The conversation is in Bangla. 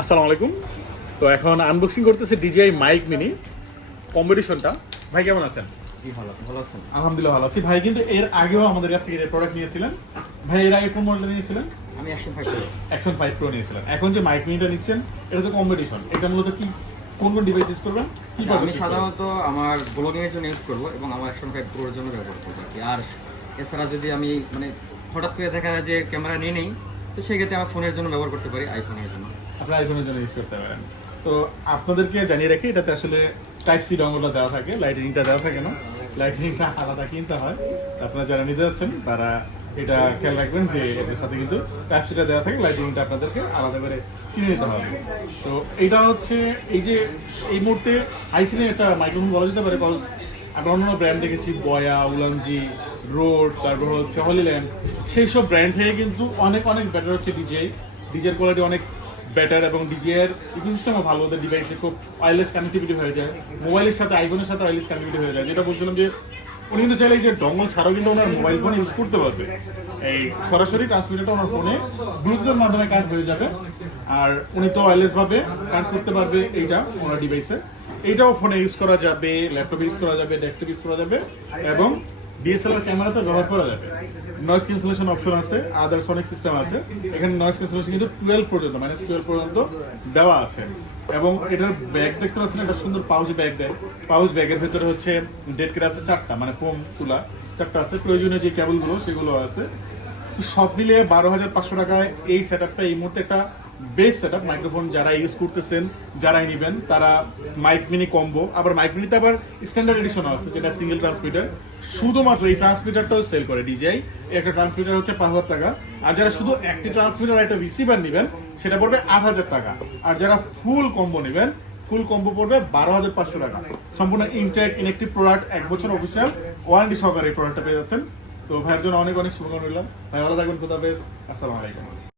আসসালামু আলাইকুম। তো এখন আনবক্সিং করতেছে DJI মাইক মিনি কম্পিটিশনটা। ভাই কেমন আছেন? জি ভালো, ভালো আছেন? আলহামদুলিল্লাহ ভালো আছি। ভাই কিন্তু এর আগেও আমাদের কাছ থেকে প্রোডাক্ট নিয়েছিলেন। ভাই এর আগে কোন মডেল নিয়েছিলেন? আমি অ্যাকশন 5 প্রো। অ্যাকশন 5 প্রো নিয়েছিলেন। এখন যে মাইক মিনিটা নিচ্ছেন এটা তো কম্পিটিশন। এটা মূলত কি কোন কোন ডিভাইস ইউজ করবেন? কি আমি সাধারণত আমার ব্লগিং এর জন্য ইউজ করব এবং আমার অ্যাকশন 5 প্রোর জন্য ব্যবহার করব আর এছাড়া যদি আমি হঠাৎ করে দেখা যায় যে ক্যামেরা নিয়ে নেই, তো সেক্ষেত্রে আমার ফোনের জন্য ব্যবহার করতে পারি, আইফোনের জন্য। আপনার আইফোনের জন্য ইউজ করতে পারেন। তো আপনাদেরকে জানিয়ে রাখি এটাতে আসলে টাইপ সি ডঙ্গলটা দেওয়া থাকে, লাইটিনিংটা দেওয়া থাকে না, লাইটিনিংটা আলাদা কিনতে হয়। আপনারা যারা নিতে যাচ্ছেন তারা এটা খেয়াল রাখবেন যে এদের সাথে কিন্তু টাইপ সিটা দেওয়া থাকে, লাইটিনিংটা আপনাদেরকে আলাদা করে কিনে নিতে হবে। তো এটা হচ্ছে এই মুহূর্তে হাইসিনের একটা মাইক্রোফোন বলা যেতে পারে, কজ আমরা অন্যান্য ব্র্যান্ড দেখেছি, বয়া, উলানজি, রোড, তারপর হচ্ছে হলিল্যান্ড, সেই সব ব্র্যান্ড থেকে কিন্তু অনেক অনেক বেটার হচ্ছে ডিজের কোয়ালিটি অনেক বেটার এবং ডিজিআর ইকোসিস্টেমও ভালো। ওদের ডিভাইসে খুব ওয়্যারলেস কানেক্টিভিটি হয়ে যায়, মোবাইলের সাথে আইফোনের সাথে ওয়্যারলেস কানেক্টিভিটি হয়ে যায়। যেটা বলছিলাম যে উনি কিন্তু চাইলে এই যে ডঙ্গল ছাড়াও কিন্তু ওনার মোবাইল ফোন ইউজ করতে পারবে। এই সরাসরি ট্রান্সমিটারটা ওনার ফোনে ব্লুটুথের মাধ্যমে কানেক্ট হয়ে যাবে, আর উনি তো ওয়্যারলেস ভাবে কানেক্ট করতে পারবে এইটা ওনার ডিভাইসে। এইটাও ফোনে ইউজ করা যাবে, ল্যাপটপে ইউজ করা যাবে, ডেস্কটপ ইউজ করা যাবে এবং ডিএসএলআর ক্যামেরাতে ব্যবহার করা যাবে। নয়েজ ক্যান্সেলেশন অপশন আছে, আদার সনিক সিস্টেম আছে। এখানে নয়েজ ক্যান্সেলেশন কিন্তু 12 পর্যন্ত, -12 পর্যন্ত দেওয়া আছে। এবং এটার ব্যাগ দেখতে পাচ্ছেন, একটা সুন্দর পাউচ ব্যাগ দেয়। পাউচ ব্যাগের ভেতরে হচ্ছে ডেড কেট আছে 4টা, মানে ফোম তুলা 4টা আছে, প্রয়োজনীয় যে কেবলগুলো সেগুলো আছে। তো সব মিলিয়ে 12,500 টাকায় এই সেটআপটা এই মুহূর্তে একটা বেস্ট সেটআপ। মাইক্রোফোন যারা ইউজ করতেছেন, যারাই নেবেন তারা মাইক মিনি কম্বো, আবার মাইক মিনিতে আবার স্ট্যান্ডার্ড এডিশন আছে যেটা সিঙ্গেল ট্রান্সমিটার। শুধুমাত্র এই ট্রান্সমিটারটাও সেল করে DJI। একটা ট্রান্সমিটার হচ্ছে 5,000 টাকা, আর যারা শুধু একটি ট্রান্সমিটার আর একটা রিসিভার নেবেন সেটা পড়বে 8,000 টাকা, আর যারা ফুল কম্বো নেবেন ফুল কম্বো পড়বে 12,500 টাকা। সম্পূর্ণ ইনটেক ইনেকটিভ প্রোডাক্ট, 1 বছর অফিসিয়াল ওয়ারেন্টি সহকারে এই প্রোডাক্টটা পেয়ে যাচ্ছেন। তো ভাইয়ের জন্য অনেক অনেক শুভকামনা রইলাম। ভাই ভালো থাকবেন, খোদা হাফেজ, আসসালামু আলাইকুম।